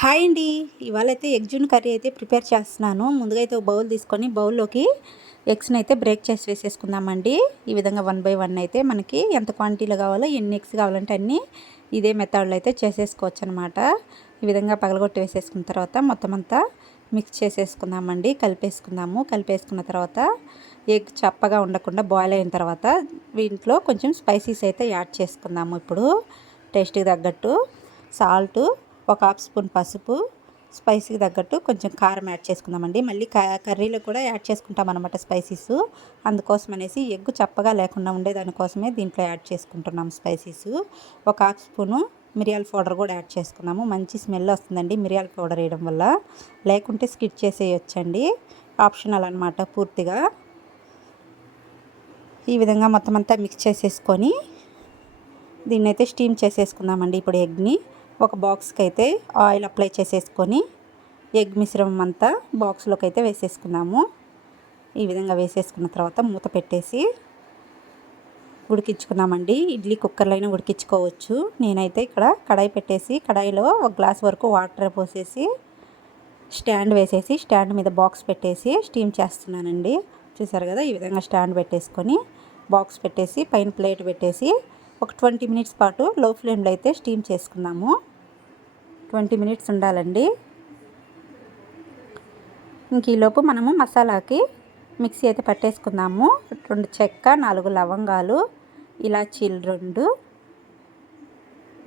Hi అండి. ఇవాళ అయితే ఎగ్ జున్ కర్రీ అయితే ప్రిపేర్ చేస్తున్నాను. ముందుగా అయితే ఒక బౌల్ తీసుకొని బౌల్లోకి ఎగ్స్ని అయితే బ్రేక్ చేసి వేసేసుకుందామండి. ఈ విధంగా వన్ బై వన్ అయితే మనకి ఎంత క్వాంటిటీలో కావాలో ఎన్ని ఎగ్స్ కావాలంటే అన్నీ ఇదే మెథడ్లో అయితే చేసేసుకోవచ్చు అనమాట ఈ విధంగా పగలగొట్టి వేసేసుకున్న తర్వాత మొత్తం అంతా మిక్స్ చేసేసుకుందామండి. కలిపేసుకుందాము. కలిపేసుకున్న తర్వాత ఎగ్ చప్పగా ఉండకుండా బాయిల్ అయిన తర్వాత వీటిలో కొంచెం స్పైసీస్ అయితే యాడ్ చేసుకుందాము. ఇప్పుడు టేస్ట్కి తగ్గట్టు సాల్టు ఒక హాఫ్ స్పూన్ పసుపు స్పైసీకి తగ్గట్టు కొంచెం కారం యాడ్ చేసుకుందామండి. మళ్ళీ కర్రీలో కూడా యాడ్ చేసుకుంటాం అనమాట స్పైసీస్ అందుకోసం అనేసి ఎగ్గు చప్పగా లేకుండా ఉండే దానికోసమే దీంట్లో యాడ్ చేసుకుంటున్నాం స్పైసీస్ ఒక హాఫ్ స్పూను మిరియాల పౌడర్ కూడా యాడ్ చేసుకున్నాము. మంచి స్మెల్ వస్తుందండి మిరియాల పౌడర్ వేయడం వల్ల. లేకుంటే స్కిట్ చేసేయొచ్చండి. ఆప్షనల్ అనమాట పూర్తిగా. ఈ విధంగా మొత్తం అంతా మిక్స్ చేసేసుకొని దీన్నైతే స్టీమ్ చేసేసుకుందామండి ఇప్పుడు ఎగ్ని. ఒక బాక్స్కి అయితే ఆయిల్ అప్లై చేసేసుకొని ఎగ్ మిశ్రమం అంతా బాక్స్లోకి అయితే వేసేసుకున్నాము. ఈ విధంగా వేసేసుకున్న తర్వాత మూత పెట్టేసి ఉడికించుకున్నామండి ఇడ్లీ కుక్కర్లో అయినా ఉడికించుకోవచ్చు. నేనైతే ఇక్కడ కడాయి పెట్టేసి కడాయిలో ఒక గ్లాస్ వరకు వాటర్ పోసేసి స్టాండ్ వేసేసి స్టాండ్ మీద బాక్స్ పెట్టేసి స్టీమ్ చేస్తున్నానండి. చూసారు కదా ఈ విధంగా స్టాండ్ పెట్టేసుకొని బాక్స్ పెట్టేసి పైన ప్లేట్ పెట్టేసి ఒక ట్వంటీ మినిట్స్ పాటు లో ఫ్లేమ్లో అయితే స్టీమ్ చేసుకున్నాము ట్వంటీ మినిట్స్ ఉండాలండి. ఇంక ఈలోపు మనము మసాలాకి మిక్సీ అయితే పట్టేసుకుందాము. రెండు చెక్క నాలుగు లవంగాలు ఇలాచీలు రెండు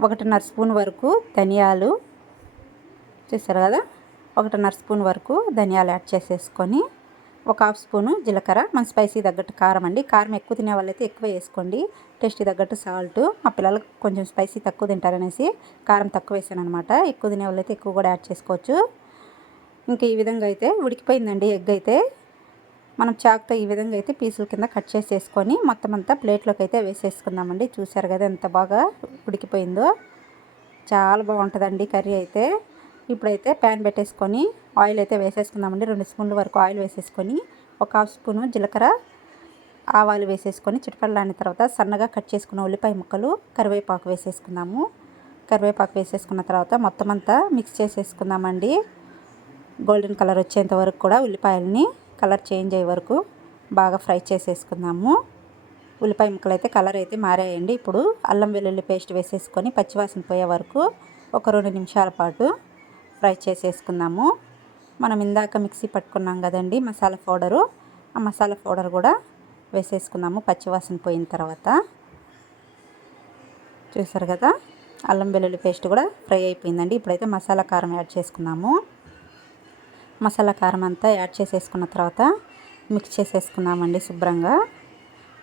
ఒకటిన్నర స్పూన్ వరకు ధనియాలు చూసారు కదా? ఒకటిన్నర స్పూన్ వరకు ధనియాలు యాడ్ చేసేసుకొని ఒక హాఫ్ స్పూను జీలకర్ర. మన స్పైసీ తగ్గట్టు కారం అండి. కారం ఎక్కువ తినే వాళ్ళైతే ఎక్కువ వేసుకోండి. టేస్ట్ తగ్గట్టు సాల్ట్ మా పిల్లలకు కొంచెం స్పైసీ తక్కువ తింటారనేసి కారం తక్కువ వేసాను అనమాట ఎక్కువ తినే వాళ్ళైతే ఎక్కువ కూడా యాడ్ చేసుకోవచ్చు. ఇంకా ఈ విధంగా అయితే ఉడికిపోయిందండి ఎగ్ అయితే. మనం చాక్తో ఈ విధంగా అయితే పీసుల కింద కట్ చేసేసుకొని మొత్తం అంతా ప్లేట్లోకి అయితే వేసేసుకుందామండి. చూసారు కదా ఎంత బాగా ఉడికిపోయిందో. చాలా బాగుంటుందండి కర్రీ అయితే. ఇప్పుడైతే ప్యాన్ పెట్టేసుకొని ఆయిల్ అయితే వేసేసుకుందామండి. రెండు స్పూన్ల వరకు ఆయిల్ వేసేసుకొని ఒక హాఫ్ స్పూను జీలకర్ర ఆవాలు వేసేసుకొని చిటపడలాడిన తర్వాత సన్నగా కట్ చేసుకున్న ఉల్లిపాయ ముక్కలు కరివేపాకు వేసేసుకుందాము. కరివేపాకు వేసేసుకున్న తర్వాత మొత్తం అంతా మిక్స్ చేసేసుకుందామండి. గోల్డెన్ కలర్ వచ్చేంత వరకు కూడా ఉల్లిపాయలని కలర్ చేంజ్ అయ్యే వరకు బాగా ఫ్రై చేసేసుకుందాము. ఉల్లిపాయ ముక్కలు అయితే కలర్ అయితే మారాయండి. ఇప్పుడు అల్లం వెల్లుల్లి పేస్ట్ వేసేసుకొని పచ్చివాసన పోయే వరకు ఒక రెండు నిమిషాల పాటు ఫ్రై చేసేసుకుందాము. మనం ఇందాక మిక్సీ పట్టుకున్నాం కదండి మసాలా పౌడరు. ఆ మసాలా పౌడర్ కూడా వేసేసుకున్నాము పచ్చివాసన పోయిన తర్వాత. చూసారు కదా? అల్లం వెల్లుల్లి పేస్ట్ కూడా ఫ్రై అయిపోయిందండి. ఇప్పుడైతే మసాలా కారం యాడ్ చేసుకున్నాము మసాలా కారం అంతా యాడ్ చేసేసుకున్న తర్వాత మిక్స్ చేసేసుకున్నామండి శుభ్రంగా.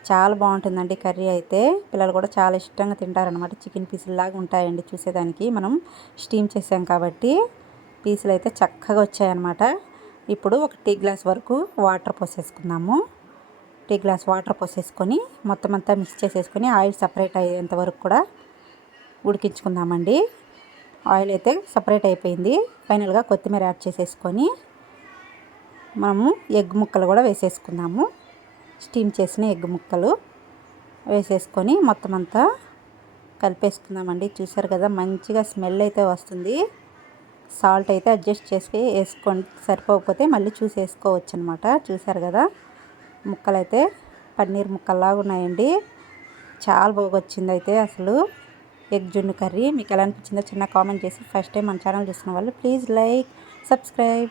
చాలా బాగుంటుందండి కర్రీ అయితే. పిల్లలు కూడా చాలా ఇష్టంగా తింటారనమాట చికెన్ పీసుల్లాగా ఉంటాయండి చూసేదానికి. మనం స్టీమ్ చేసాం కాబట్టి. పీసులు అయితే చక్కగా వచ్చాయన్నమాట. ఇప్పుడు ఒక టీ గ్లాస్ వరకు వాటర్ పోసేసుకుందాము. టీ గ్లాస్ వాటర్ పోసేసుకొని మొత్తం అంతా మిక్స్ చేసేసుకొని ఆయిల్ సపరేట్ అయ్యేంత వరకు కూడా ఉడికించుకుందామండి. ఆయిల్ అయితే సపరేట్ అయిపోయింది. ఫైనల్గా కొత్తిమీర యాడ్ చేసేసుకొని మనము ఎగ్ ముక్కలు కూడా వేసేసుకుందాము. స్టీమ్ చేసిన ఎగ్ ముక్కలు వేసేసుకొని మొత్తం అంతా కలిపేసుకుందామండి. చూసారు కదా మంచిగా స్మెల్ అయితే వస్తుంది. సాల్ట్ అయితే అడ్జస్ట్ చేసి వేసుకోండి. సరిపోకపోతే మళ్ళీ చూసి వేసుకోవచ్చు అనమాట చూసారు కదా? ముక్కలు అయితే పన్నీర్ ముక్కల్లాగా ఉన్నాయండి. చాలా బాగా వచ్చింది అయితే అసలు. ఎగ్ జున్ను కర్రీ మీకు ఎలా అనిపించిందో చిన్న కామెంట్ చేసి ఫస్ట్ టైం మన ఛానల్ చూస్తున్న వాళ్ళు ప్లీజ్ లైక్ సబ్స్క్రైబ్.